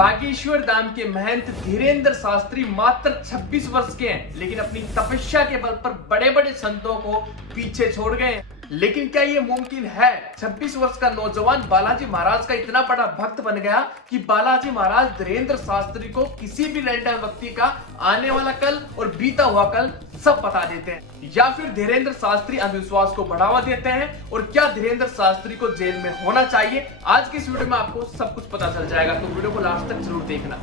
बागेश्वर धाम के महंत धीरेंद्र शास्त्री मात्र 26 वर्ष के हैं, लेकिन अपनी तपस्या के बल पर बड़े बड़े संतों को पीछे छोड़ गए। लेकिन क्या ये मुमकिन है? 26 वर्ष का नौजवान बालाजी महाराज का इतना बड़ा भक्त बन गया कि बालाजी महाराज धीरेंद्र शास्त्री को किसी भी रैंडम व्यक्ति का आने वाला कल और बीता हुआ कल सब बता देते हैं। या फिर धीरेंद्र शास्त्री अंधविश्वास को बढ़ावा देते हैं? और क्या धीरेंद्र शास्त्री को जेल में होना चाहिए? आज की इस वीडियो में आपको सब कुछ पता चल जाएगा, तो वीडियो को लास्ट तक जरूर देखना।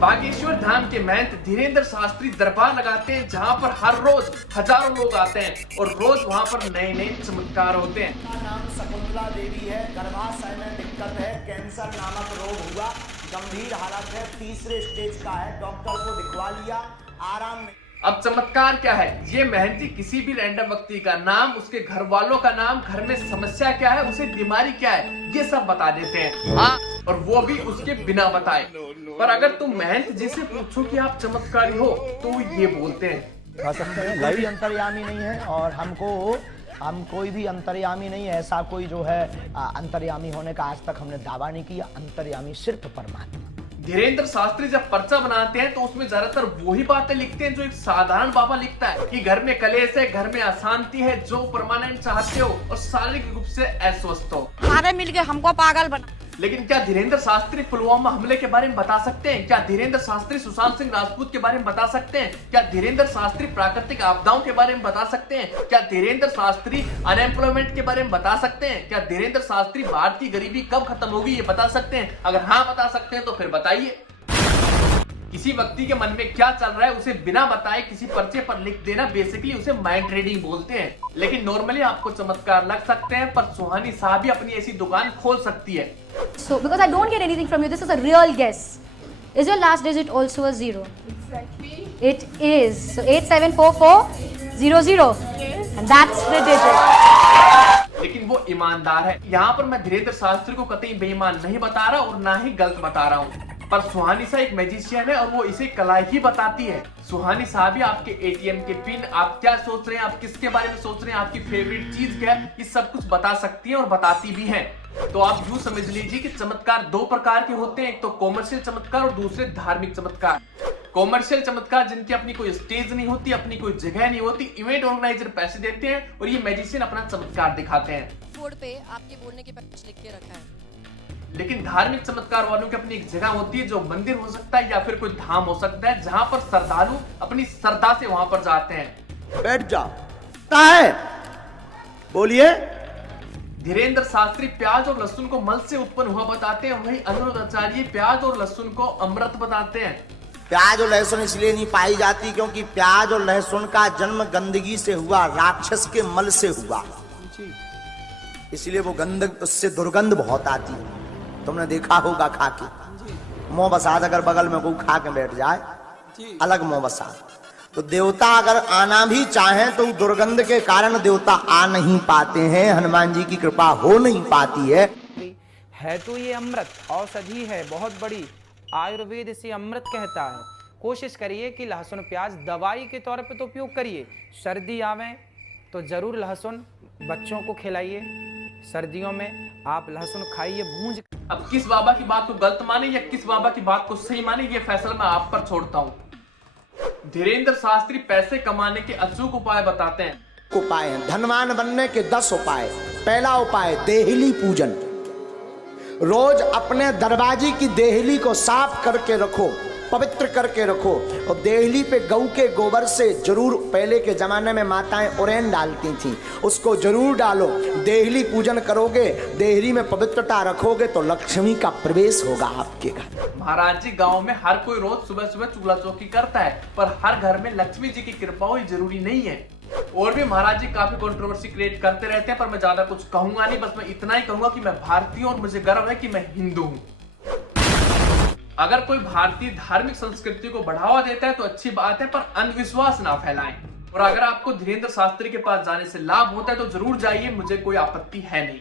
बागेश्वर धाम के महंत धीरेंद्र शास्त्री दरबार लगाते हैं, जहां पर हर रोज हजारों लोग आते हैं और रोज वहां पर नए नए चमत्कार होते हैं। नाम शकुंतला देवी है, गर्भाशय में दिक्कत है, कैंसर नामक रोग हुआ, गंभीर हालत है, तीसरे स्टेज का है, डॉक्टर को दिखवा लिया, आराम में। अब चमत्कार क्या है? ये मेहनती किसी भी रैंडम व्यक्ति का नाम, उसके घर वालों का नाम, घर में समस्या क्या है, उसे बीमारी क्या है, ये सब बता देते हैं। हाँ, और वो भी उसके बिना बताए। पर अगर तुम महंत जी से पूछो कि आप चमत्कारी हो, तो वो ये बोलते हैं, कह सकते हैं कोई अंतर्यामी नहीं है, और हम कोई भी अंतर्यामी नहीं है। ऐसा कोई जो है अंतर्यामी होने का आज तक हमने दावा नहीं किया। अंतर्यामी सिर्फ परमात्मा। धीरेंद्र शास्त्री जब पर्चा बनाते हैं तो उसमें ज्यादातर वही बातें लिखते हैं जो एक साधारण बाबा लिखता है, कि घर में कलेश है, घर में अशांति है, जो परमानेंट चाहते हो और शारीरिक रूप से अस्वस्थ हो, सारे मिलके हमको पागल बना। लेकिन क्या धीरेंद्र शास्त्री पुलवामा हमले के बारे में बता सकते हैं? क्या धीरेंद्र शास्त्री सुशांत सिंह राजपूत के बारे में बता सकते हैं? क्या धीरेंद्र शास्त्री प्राकृतिक आपदाओं के बारे में बता सकते हैं? क्या धीरेंद्र शास्त्री अनएम्प्लॉयमेंट के बारे में बता सकते हैं? क्या धीरेंद्र शास्त्री भारत की गरीबी कब खत्म होगी ये बता सकते हैं? अगर हाँ बता सकते हैं तो फिर बताइए। किसी व्यक्ति के मन में क्या चल रहा है उसे बिना बताए किसी पर्चे पर लिख देना, बेसिकली उसे माइंड रीडिंग बोलते हैं। लेकिन नॉर्मली आपको चमत्कार लग सकते हैं, पर सुहानी साहब भी अपनी ऐसी दुकान खोल सकती है। So, because I don't get anything from you, this is a real guess. Is your last digit also a 0? Exactly. It is. So 874400. Yes. And that's the digit. लेकिन वो ईमानदार है। यहाँ पर मैं धीरेंद्र शास्त्री को कतई बेईमान नहीं बता रहा और ना ही गलत बता रहा हूँ, पर सुहानी सा एक मैजिशियन है और वो इसे कला ही बताती है। सुहानी साहब ही आपके एटीएम के पिन, आप क्या सोच रहे हैं, आप किसके बारे में सोच रहे हैं, आपकी फेवरेट चीज क्या है, ये सब कुछ बता सकती है और बताती भी है। तो आप यूं समझ लीजिए कि चमत्कार दो प्रकार के होते हैं, एक तो कॉमर्शियल चमत्कार और दूसरे धार्मिक चमत्कार। कॉमर्शियल चमत्कार जिनकी अपनी कोई स्टेज नहीं होती, अपनी कोई जगह नहीं होती, इवेंट ऑर्गेनाइजर पैसे देते हैं और ये मैजिशियन अपना चमत्कार दिखाते हैं। बोर्ड पे आपके बोलने के कुछ लिख के रखा है। लेकिन धार्मिक चमत्कार वालों की अपनी एक जगह होती है, जो मंदिर हो सकता है या फिर कोई धाम हो सकता है, जहां पर श्रद्धालु अपनी श्रद्धा से वहां पर जाते हैं। बैठ जाओ। क्या है? बोलिए। धीरेंद्र शास्त्री प्याज और लहसुन को मल से उत्पन्न हुआ बताते हैं, वही अनिरुद्ध आचार्य प्याज और लहसुन को अमृत बताते हैं। प्याज और लहसुन इसलिए नहीं पाई जाती क्योंकि प्याज और लहसुन का जन्म गंदगी से हुआ, राक्षस के मल से हुआ, इसलिए वो गंद, उससे दुर्गंध बहुत आती है। तुमने देखा होगा खा के मोह बसात, अगर बगल में कोई खा के बैठ जाए, अलग मोह बसात। तो देवता अगर आना भी चाहें तो दुर्गंध के कारण देवता आ नहीं पाते हैं, हनुमान जी की कृपा हो नहीं पाती है। तो ये अमृत औषधि है, बहुत बड़ी। आयुर्वेद इसे अमृत कहता है। कोशिश करिए कि लहसुन प्याज दवाई के तौर पे तो उपयोग करिए। सर्दी आवे तो जरूर लहसुन बच्चों को खिलाइए। सर्दियों में आप लहसुन खाइए भूंज। अब किस बाबा की बात को गलत माने या किस बाबा की बात को सही माने, ये फैसला मैं आप पर छोड़ता हूँ। धीरेंद्र शास्त्री पैसे कमाने के अचूक उपाय बताते हैं। उपाय हैं धनवान बनने के 10 उपाय। पहला उपाय देहली पूजन। रोज अपने दरवाजे की देहली को साफ करके रखो, पवित्र करके रखो, और देहली पे गऊ के गोबर से जरूर, पहले के जमाने में माताएं उरेन डालती थी, उसको जरूर डालो। देहली पूजन करोगे, देहली में पवित्रता रखोगे तो लक्ष्मी का प्रवेश होगा आपके घर। महाराज जी, गांव में हर कोई रोज सुबह सुबह चूल्हा चौकी करता है, पर हर घर में लक्ष्मी जी की कृपा हुई जरूरी नहीं है। और भी महाराज जी काफी कंट्रोवर्सी क्रिएट करते रहते हैं, पर मैं ज्यादा कुछ कहूंगा नहीं। बस मैं इतना ही कहूंगा कि मैं भारतीय हूं और मुझे गर्व है कि मैं हिंदू हूं। अगर कोई भारतीय धार्मिक संस्कृति को बढ़ावा देता है तो अच्छी बात है, पर अंधविश्वास ना फैलाएं। और अगर आपको धीरेंद्र शास्त्री के पास जाने से लाभ होता है तो जरूर जाइए, मुझे कोई आपत्ति है नहीं।